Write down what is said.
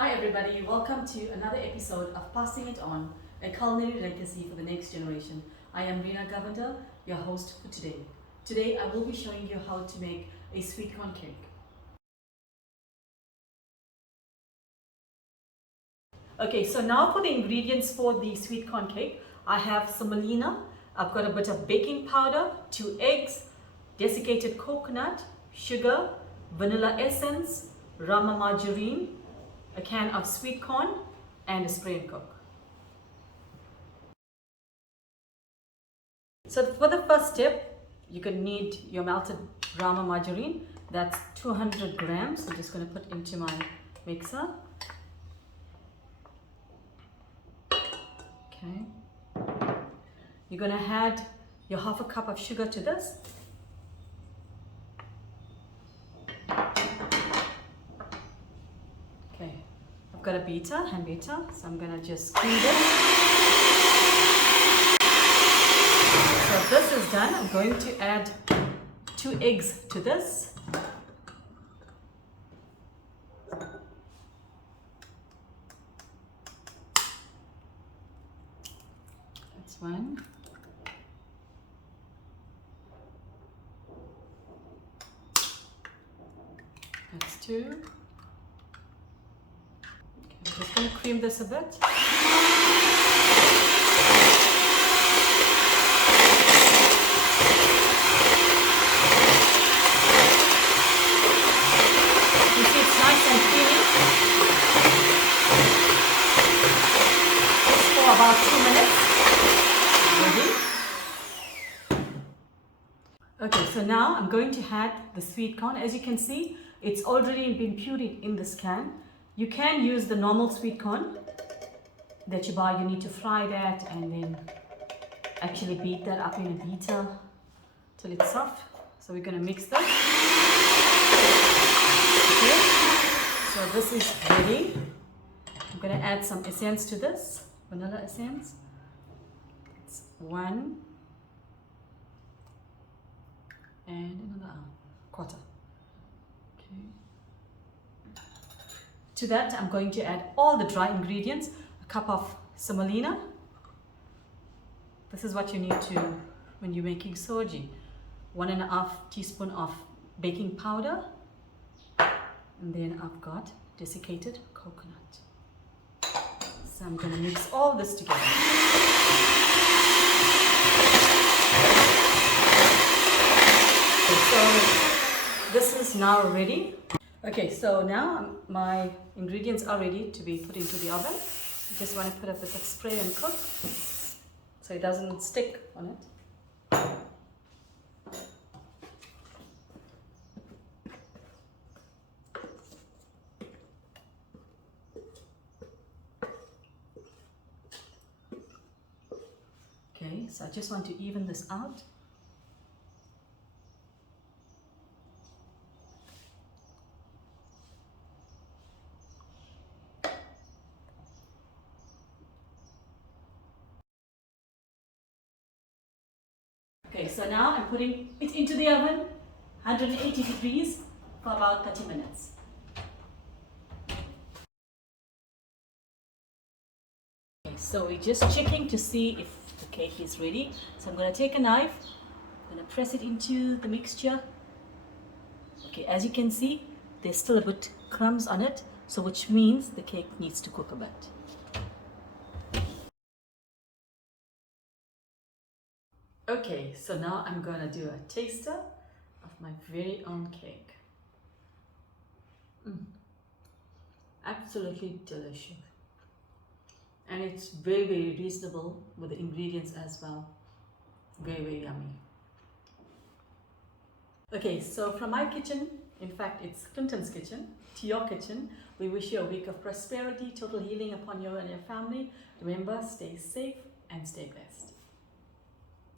Hi everybody, welcome to another episode of Passing It On, a culinary legacy for the next generation. I am Reena, your host for today. Today I will be showing you how to make a sweet corn cake. Okay, so now for the ingredients for the sweet corn cake. I have semolina, I've got a bit of baking powder, 2 eggs, desiccated coconut, sugar, vanilla essence, rama margarine, a can of sweet corn, and a spray and cook. So for the first step, you're going to need your melted rama margarine. That's 200 grams. I'm just going to put into my mixer. Okay. You're going to add your half a cup of sugar to this. Okay. I've got a hand beater, so I'm going to just squeeze it. So this is done. I'm going to add 2 eggs to this. That's 1. That's 2. I'm just going to cream this a bit. You see it's nice and creamy. Just for about 2 minutes. Ready? Okay, so now I'm going to add the sweet corn. As you can see, it's already been pureed in this can. You can use the normal sweet corn that you buy. You need to fry that and then actually beat that up in a beater till it's soft. So we're going to mix that. Okay. So this is ready. I'm going to add some essence to this, vanilla essence. It's 1 and another quarter. Okay. To that, I'm going to add all the dry ingredients, a cup of semolina. This is what you need to when you're making soji. 1.5 teaspoon of baking powder. And then I've got desiccated coconut. So I'm going to mix all this together. Okay, so this is now ready. Okay, so now my ingredients are ready to be put into the oven. You just want to put a bit of spray and cook so it doesn't stick on it. Okay, so I just want to even this out. Okay, so now I'm putting it into the oven, 180 degrees for about 30 minutes. Okay, so we're just checking to see if the cake is ready. So I'm going to take a knife, I'm going to press it into the mixture. Okay, as you can see, there's still a bit crumbs on it, so which means the cake needs to cook a bit. Okay, so now I'm gonna do a taster of my very own cake. Absolutely delicious. And it's very, very reasonable with the ingredients as well. Very, very yummy. Okay, so from my kitchen, in fact it's Clinton's kitchen, to your kitchen, we wish you a week of prosperity, total healing upon you and your family. Remember, stay safe and stay blessed.